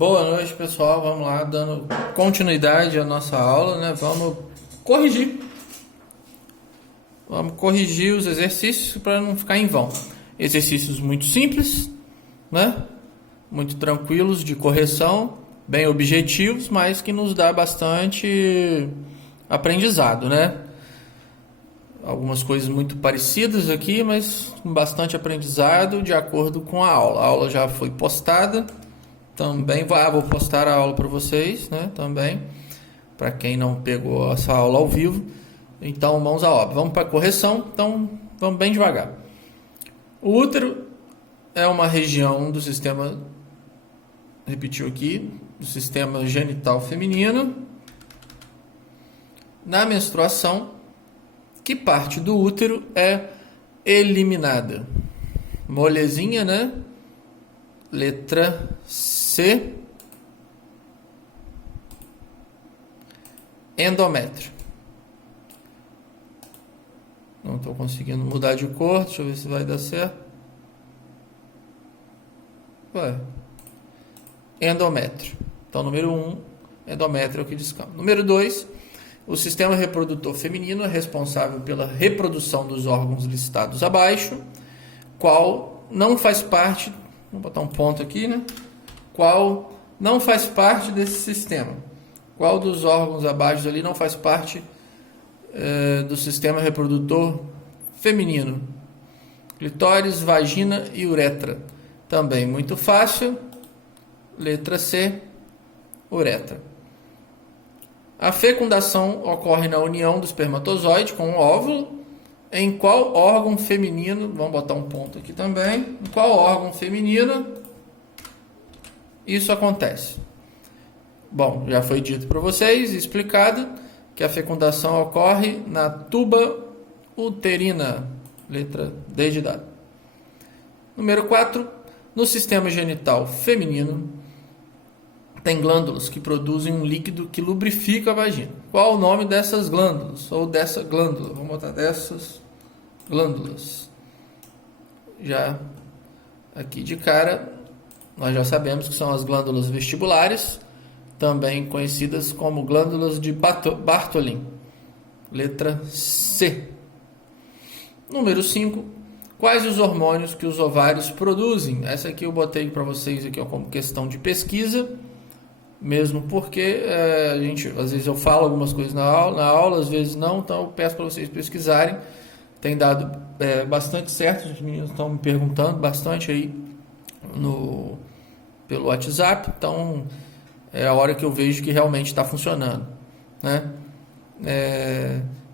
Boa noite, pessoal. Vamos lá, dando continuidade à nossa aula, né? Vamos corrigir. Vamos corrigir os exercícios para não ficar em vão. Exercícios muito simples, né? Muito tranquilos de correção, bem objetivos, mas que nos dá bastante aprendizado, né? Algumas coisas muito parecidas aqui, mas com bastante aprendizado de acordo com a aula. A aula já foi postada. Também vou postar a aula para vocês, né? Também, para quem não pegou essa aula ao vivo. Então, mãos à obra. Vamos para a correção. Então, vamos bem devagar. O útero é uma região do sistema, repetiu aqui, do sistema genital feminino. Na menstruação, que parte do útero é eliminada? Molezinha, né? Letra C. Endométrio. Não estou conseguindo mudar de cor. Deixa eu ver se vai dar certo. Vai. Endométrio. Então, número 1, endométrio é o que descamba. Número 2, o sistema reprodutor feminino é responsável pela reprodução dos órgãos listados abaixo, qual não faz parte, vou botar um ponto aqui, né? Qual não faz parte desse sistema? Qual dos órgãos abaixo ali não faz parte do sistema reprodutor feminino? Clitóris, vagina e uretra. Também muito fácil. Letra C, uretra. A fecundação ocorre na união do espermatozoide com o óvulo. Em qual órgão feminino, vamos botar um ponto aqui também, em qual órgão feminino isso acontece? Bom, já foi dito para vocês, explicado, que a fecundação ocorre na tuba uterina, letra D de dado. Número 4, no sistema genital feminino, tem glândulas que produzem um líquido que lubrifica a vagina. Qual o nome dessas glândulas? Ou dessa glândula? Vamos botar dessas glândulas. Já aqui de cara, nós já sabemos que são as glândulas vestibulares, também conhecidas como glândulas de Bartholin. Letra C. Número 5. Quais os hormônios que os ovários produzem? Essa aqui eu botei para vocês aqui, ó, como questão de pesquisa. Mesmo porque às vezes eu falo algumas coisas na aula, às vezes não, então eu peço para vocês pesquisarem. Tem dado bastante certo, os meninos estão me perguntando bastante aí pelo WhatsApp, então é a hora que eu vejo que realmente está funcionando, né?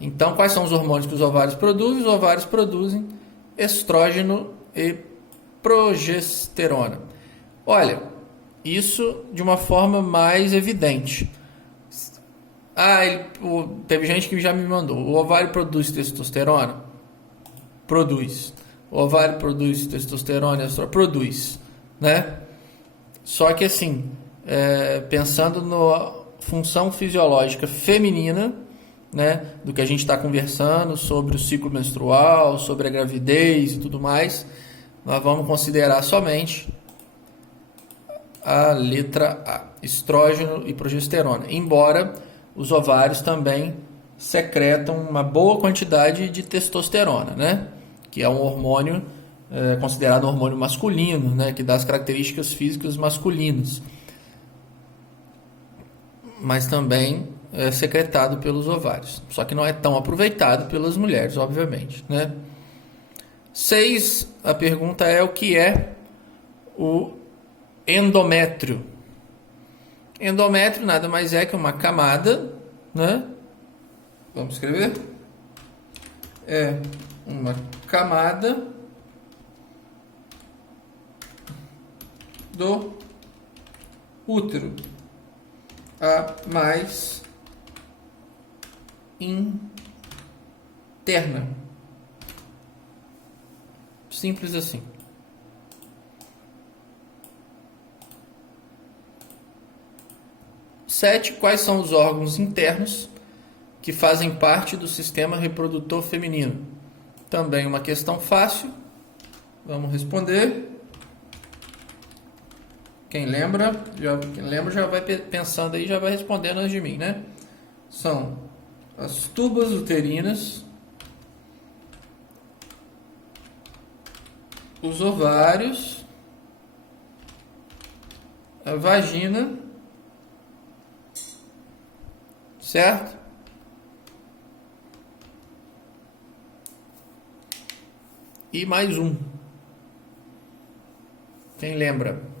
Então, quais são os hormônios que os ovários produzem? Os ovários produzem estrógeno e progesterona. Olha, isso de uma forma mais evidente. Teve gente que já me mandou. O ovário produz testosterona? Produz. O ovário produz testosterona e estrogênio? Produz, né? Só que assim, pensando na função fisiológica feminina, né, do que a gente está conversando sobre o ciclo menstrual, sobre a gravidez e tudo mais, nós vamos considerar somente a letra A, estrógeno e progesterona, embora os ovários também secretam uma boa quantidade de testosterona, né? Que é um hormônio considerado um hormônio masculino, né? Que dá as características físicas masculinas, mas também é secretado pelos ovários, só que não é tão aproveitado pelas mulheres, obviamente, né? 6, a pergunta é: o que é o endométrio? Endométrio nada mais é que uma camada, né? Vamos escrever? É uma camada do útero, a mais interna. Simples assim. 7. Quais são os órgãos internos que fazem parte do sistema reprodutor feminino? Também uma questão fácil. Vamos responder. Quem lembra já vai pensando aí, já vai respondendo antes de mim, né? São as tubas uterinas, os ovários, a vagina, certo? E mais um. Quem lembra?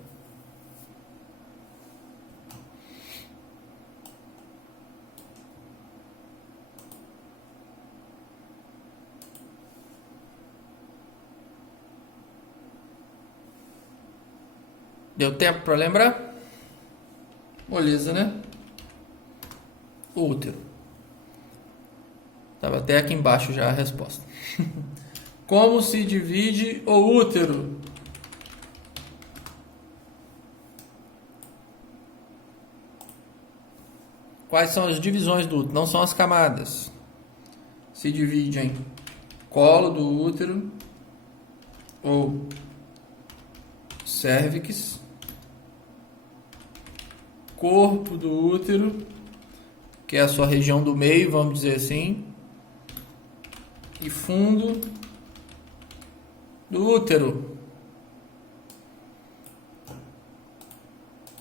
Deu tempo para lembrar? Moleza, né? O útero. Estava até aqui embaixo já a resposta. Como se divide o útero? Quais são as divisões do útero? Não são as camadas. Se divide em colo do útero ou cérvix, corpo do útero, que é a sua região do meio, vamos dizer assim, e fundo do útero.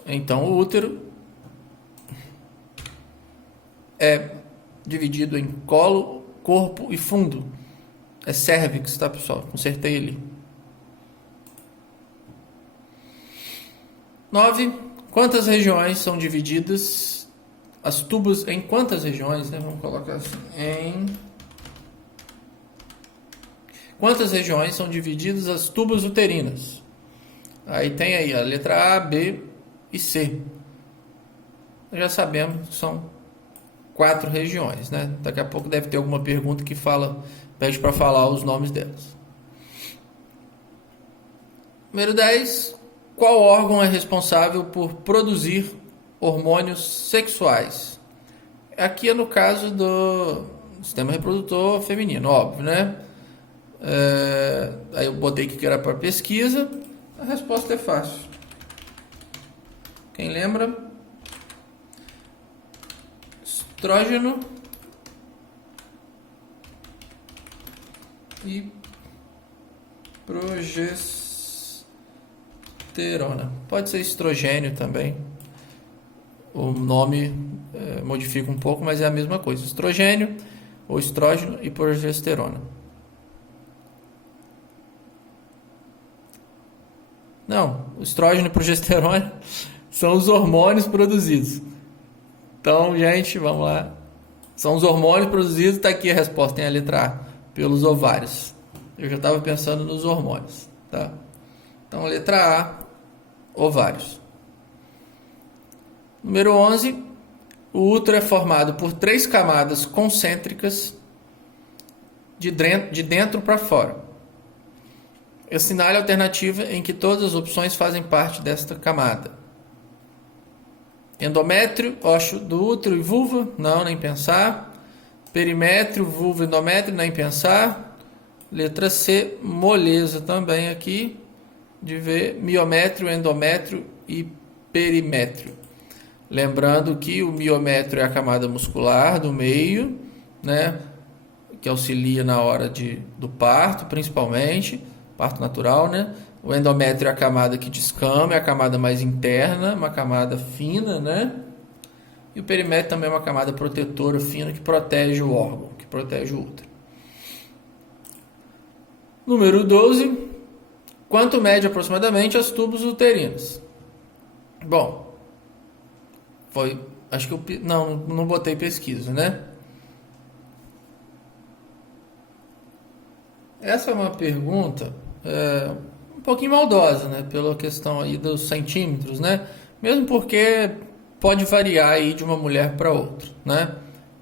Então, o útero é dividido em colo, corpo e fundo. É cérvix, tá, pessoal? Consertei ele. 9. Quantas regiões são divididas as tubas em quantas regiões, né? Vamos colocar assim, em quantas regiões são divididas as tubas uterinas? Aí tem aí a letra A, B e C. Já sabemos que são 4 regiões, né? Daqui a pouco deve ter alguma pergunta que pede para falar os nomes delas. Número 10. Qual órgão é responsável por produzir hormônios sexuais? Aqui é no caso do sistema reprodutor feminino, óbvio, né? Aí eu botei que era para pesquisa. A resposta é fácil. Quem lembra? Estrógeno e progesterona. Pode ser estrogênio também. O nome modifica um pouco, mas é a mesma coisa. Estrogênio, ou estrógeno e progesterona. Não, o estrógeno e progesterona são os hormônios produzidos. Então, gente, vamos lá. São os hormônios produzidos, está aqui a resposta, tem a letra A, pelos ovários. Eu já estava pensando nos hormônios, tá? Então, letra A, ovários. Número 11, o útero é formado por 3 camadas concêntricas de dentro para fora. Assinale a alternativa em que todas as opções fazem parte desta camada. Endométrio, ósseo do útero e vulva, não, nem pensar. Perimétrio, vulva e endométrio, nem pensar. Letra C, moleza também aqui, de ver miométrio, endométrio e perimétrio. Lembrando que o miométrio é a camada muscular do meio, né, que auxilia na hora do parto, principalmente, parto natural, né? O endométrio é a camada que descama, é a camada mais interna, uma camada fina, né? E o perimétrio também é uma camada protetora fina que protege o órgão, que protege o útero. Número 12. Quanto mede aproximadamente as tubos uterinas? Bom, acho que eu não botei pesquisa, né? Essa é uma pergunta um pouquinho maldosa, né? Pela questão aí dos centímetros, né? Mesmo porque pode variar aí de uma mulher para outra, né?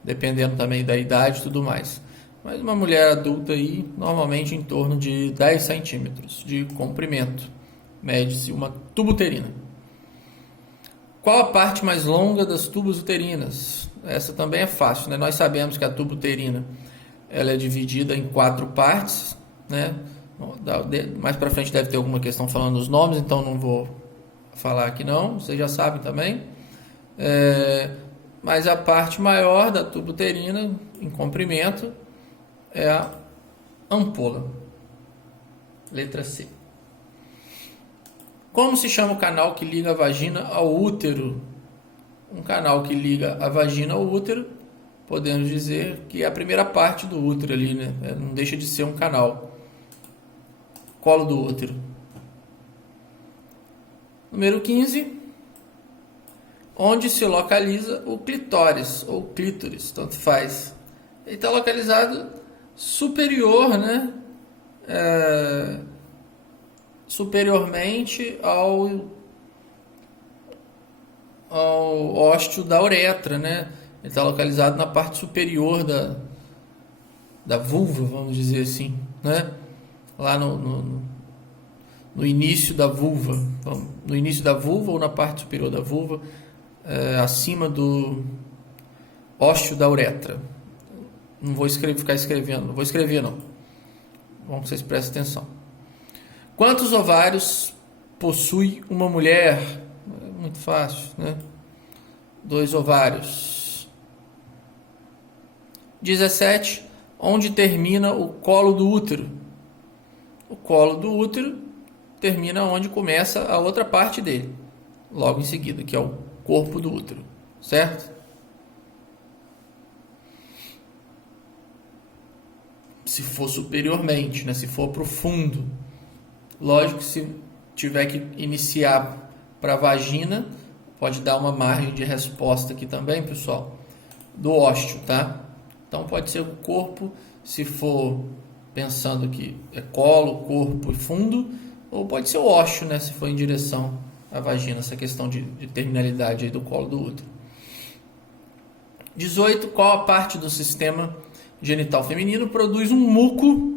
Dependendo também da idade e tudo mais. Mas uma mulher adulta aí, normalmente em torno de 10 centímetros de comprimento. Mede-se uma tuba uterina. Qual a parte mais longa das tubas uterinas? Essa também é fácil, né? Nós sabemos que a tuba uterina ela é dividida em 4 partes, né? Mais para frente deve ter alguma questão falando os nomes, então não vou falar que não, vocês já sabem também. Mas a parte maior da tuba uterina, em comprimento, é a ampola. Letra C. Como se chama o canal que liga a vagina ao útero? Um canal que liga a vagina ao útero, podemos dizer que é a primeira parte do útero ali, né? Não deixa de ser um canal. Colo do útero. Número 15. Onde se localiza o clitóris, ou clítoris, tanto faz. Ele está localizado superior, né? Superiormente ao ósteo da uretra, né? Ele está localizado na parte superior da vulva, vamos dizer assim, né? Lá no início da vulva, no início da vulva ou na parte superior da vulva, acima do ósteo da uretra. Não vou ficar escrevendo, não vou escrever não. Bom, vocês prestem atenção. Quantos ovários possui uma mulher? Muito fácil, né? 2 ovários. 17. Onde termina o colo do útero? O colo do útero termina onde começa a outra parte dele, logo em seguida, que é o corpo do útero, certo? Se for superiormente, né? Se for para o fundo. Lógico que se tiver que iniciar para a vagina, pode dar uma margem de resposta aqui também, pessoal, do ósteo, tá? Então pode ser o corpo, se for pensando que é colo, corpo e fundo, ou pode ser o ósteo, né? Se for em direção à vagina, essa questão de terminalidade aí do colo do útero. 18. Qual a parte do sistema genital feminino produz um muco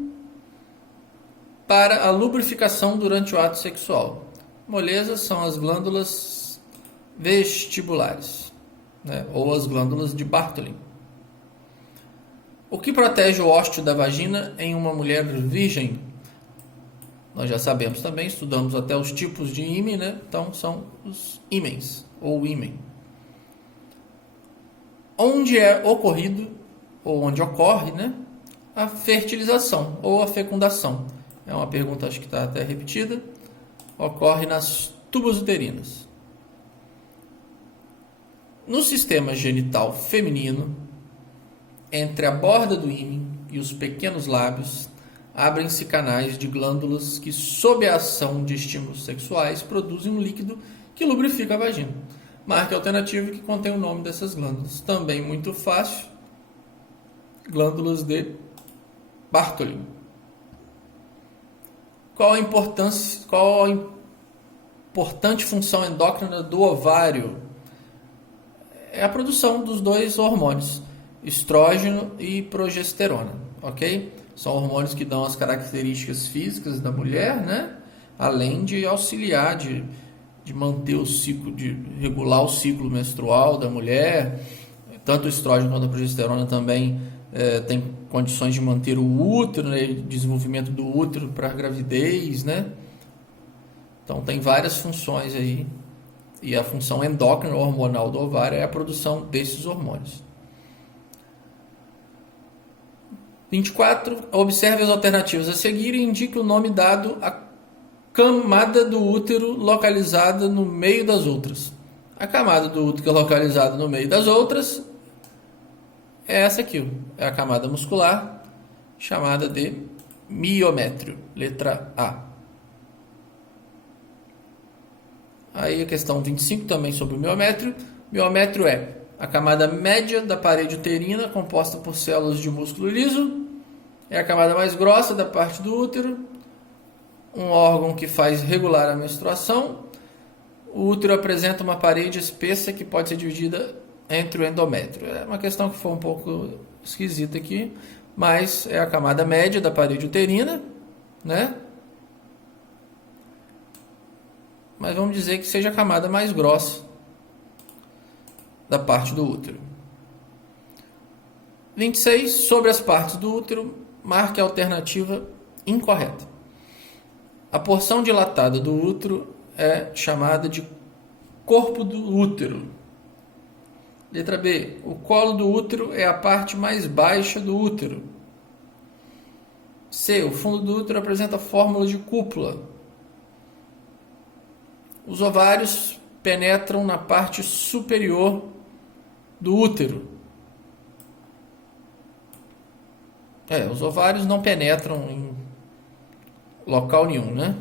para a lubrificação durante o ato sexual? Moleza são as glândulas vestibulares, né? Ou as glândulas de Bartholin. O que protege o ósteo da vagina em uma mulher virgem? Nós já sabemos também, estudamos até os tipos de ímen, né? Então são os ímens, ou ímen. Onde é ocorrido, ou onde ocorre, né? A fertilização, ou a fecundação. É uma pergunta, acho que está até repetida. Ocorre nas tubas uterinas. No sistema genital feminino, entre a borda do ímen e os pequenos lábios, abrem-se canais de glândulas que, sob a ação de estímulos sexuais, produzem um líquido que lubrifica a vagina. Marque a alternativa que contém o nome dessas glândulas. Também muito fácil. Glândulas de Bartholin. Qual a importante função endócrina do ovário? É a produção dos 2 hormônios, estrógeno e progesterona, ok? São hormônios que dão as características físicas da mulher, né? Além de auxiliar, de manter o ciclo, de regular o ciclo menstrual da mulher. Tanto o estrógeno quanto a progesterona também tem condições de manter o útero, né? Desenvolvimento do útero para a gravidez, né? Então tem várias funções aí. E a função endócrina hormonal do ovário é a produção desses hormônios. 24. Observe as alternativas a seguir e indique o nome dado à camada do útero localizada no meio das outras. A camada do útero localizada no meio das outras é essa aqui. É a camada muscular, chamada de miométrio. Letra A. Aí a questão 25 também sobre o miométrio. Miométrio é a camada média da parede uterina, composta por células de músculo liso. É a camada mais grossa da parte do útero, um órgão que faz regular a menstruação. O útero apresenta uma parede espessa que pode ser dividida entre o endométrio. É uma questão que foi um pouco esquisita aqui, mas é a camada média da parede uterina, né? Mas vamos dizer que seja a camada mais grossa da parte do útero. 26. Sobre as partes do útero, marque a alternativa incorreta. A porção dilatada do útero é chamada de corpo do útero. Letra B. O colo do útero é a parte mais baixa do útero. C. O fundo do útero apresenta fórmula de cúpula. Os ovários penetram na parte superior do útero. Os ovários não penetram em local nenhum, né?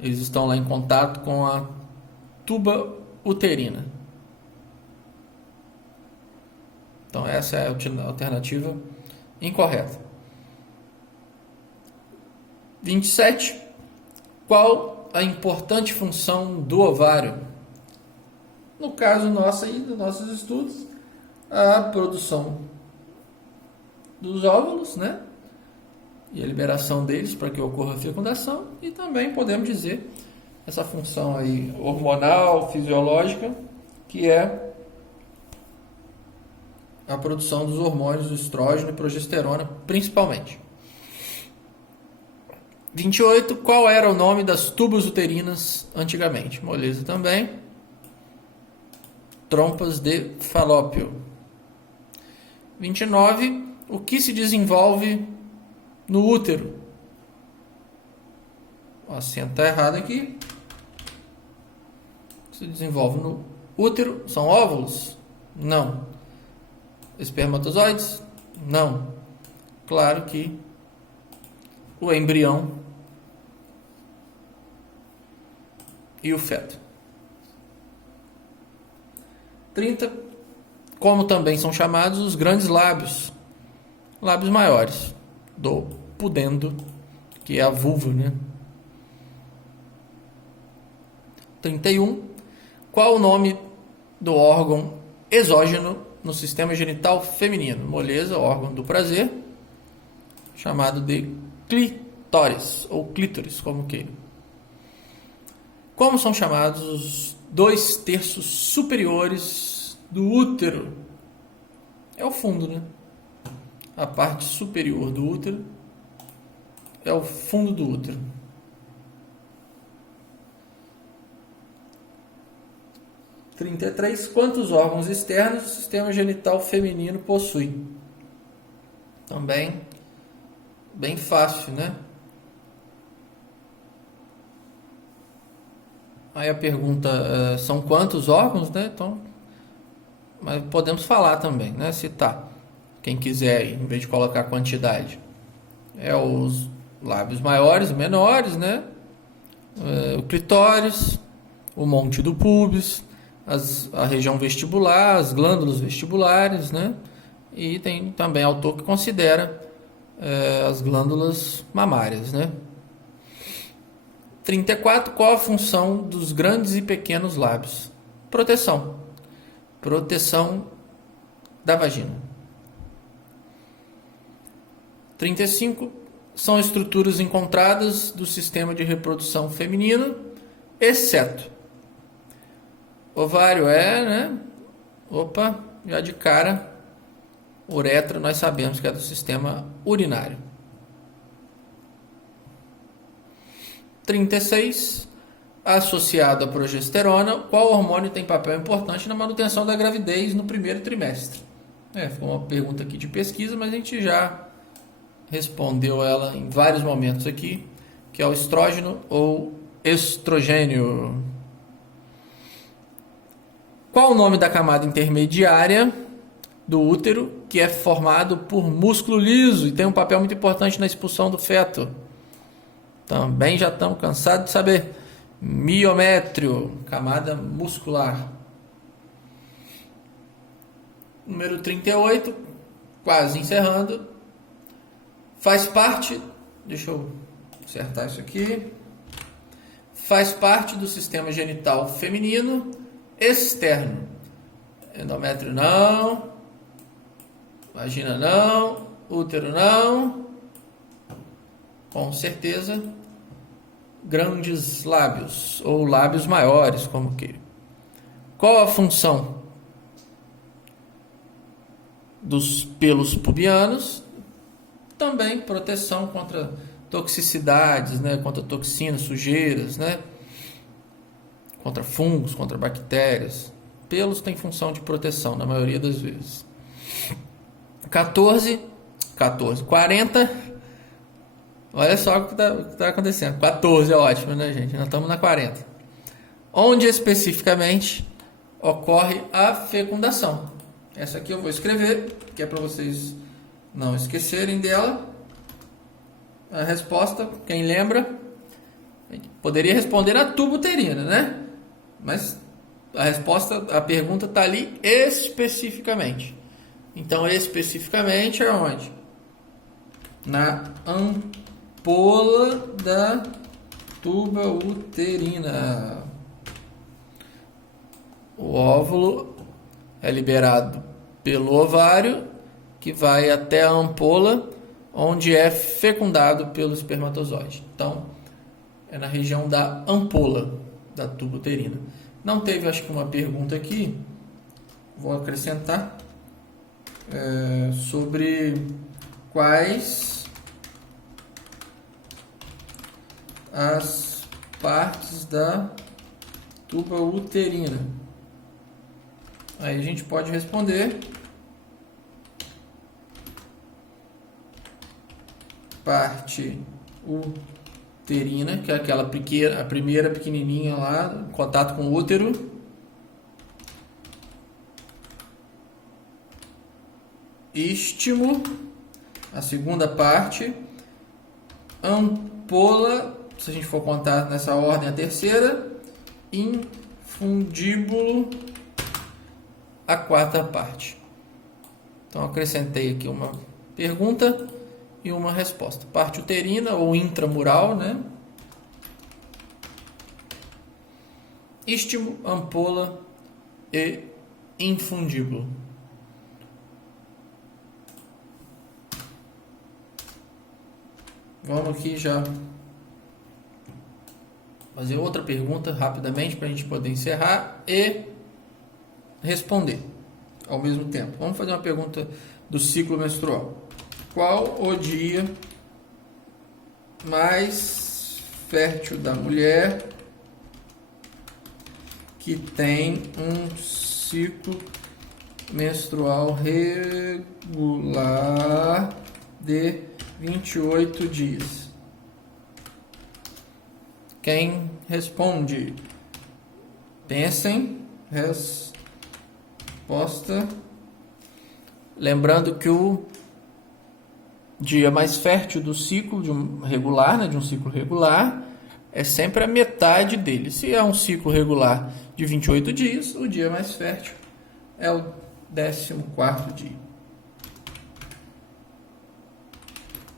Eles estão lá em contato com a tuba uterina. Então essa é a alternativa incorreta. 27. Qual a importante função do ovário? No caso nosso aí, dos nossos estudos, a produção dos óvulos, né? E a liberação deles para que ocorra a fecundação, e também podemos dizer essa função aí hormonal, fisiológica, que é a produção dos hormônios do estrógeno e progesterona, principalmente. 28. Qual era o nome das tubas uterinas antigamente? Moleza também. Trompas de Falópio. 29. O que se desenvolve no útero? O acento está errado aqui. O que se desenvolve no útero são óvulos? Não. Espermatozoides? Não. Claro que o embrião e o feto. 30. Como também são chamados os grandes lábios. Lábios maiores do pudendo, que é a vulva, né? 31. Qual o nome do órgão exógeno no sistema genital feminino? Moleza, órgão do prazer, chamado de clitóris, ou clítoris, como queira. Como são chamados os 2/3 superiores do útero? É o fundo, né? A parte superior do útero é o fundo do útero. 33. Quantos órgãos externos o sistema genital feminino possui? Também bem fácil, né? Aí a pergunta, são quantos órgãos, né? Então, mas podemos falar também, né? Citar. Quem quiser, em vez de colocar quantidade. Os lábios maiores e menores, né? O clitóris, o monte do púbis, a região vestibular, as glândulas vestibulares, né? E tem também autor que considera as glândulas mamárias, né? 34. Qual a função dos grandes e pequenos lábios? Proteção. Proteção da vagina. 35. São estruturas encontradas do sistema de reprodução feminino, exceto ovário, né? Opa, já de cara, uretra nós sabemos que é do sistema urinário. 36. Associado à progesterona, qual hormônio tem papel importante na manutenção da gravidez no primeiro trimestre? Ficou uma pergunta aqui de pesquisa, mas a gente já respondeu ela em vários momentos aqui, que é o estrógeno ou estrogênio. Qual o nome da camada intermediária do útero que é formado por músculo liso e tem um papel muito importante na expulsão do feto? Também já estamos cansados de saber. Miométrio, camada muscular. Número 38, quase encerrando. Faz parte, deixa eu acertar isso aqui. Faz parte do sistema genital feminino externo. Endométrio não. Vagina não. Útero não. Com certeza, grandes lábios ou lábios maiores, como queira. Qual a função dos pelos pubianos? Também proteção contra toxicidades, né? Contra toxinas, sujeiras, né? contra fungos, contra bactérias. Pelos têm função de proteção, na maioria das vezes. 40. Olha só o que está acontecendo. 14 é ótimo, né, gente? Nós estamos na 40. Onde especificamente ocorre a fecundação. Essa aqui eu vou escrever, que é para vocês não esquecerem dela. A resposta, quem lembra, poderia responder na tuba uterina, né? Mas a resposta, a pergunta está ali especificamente. Então, especificamente é onde? Na ampola da tuba uterina. O óvulo é liberado pelo ovário, que vai até a ampola, onde é fecundado pelo espermatozoide. Então, é na região da ampola da tuba uterina. Não teve, acho que, uma pergunta aqui, vou acrescentar, sobre quais as partes da tuba uterina. Aí a gente pode responder parte uterina, que é aquela pequena, a primeira pequenininha lá, em contato com o útero. Istmo, a segunda parte. Ampola, se a gente for contar nessa ordem, a terceira. Infundíbulo, a quarta parte. Então, acrescentei aqui uma pergunta e uma resposta. Parte uterina ou intramural, né? Istmo, ampola e infundíbulo. Vamos aqui já fazer outra pergunta rapidamente para a gente poder encerrar e responder ao mesmo tempo. Vamos fazer uma pergunta do ciclo menstrual. Qual o dia mais fértil da mulher que tem um ciclo menstrual regular de 28 dias? Quem responde? Pensem. Resposta. Lembrando que o dia mais fértil do ciclo de um regular, né, de um ciclo regular, é sempre a metade dele. Se é um ciclo regular de 28 dias, o dia mais fértil é o 14º dia.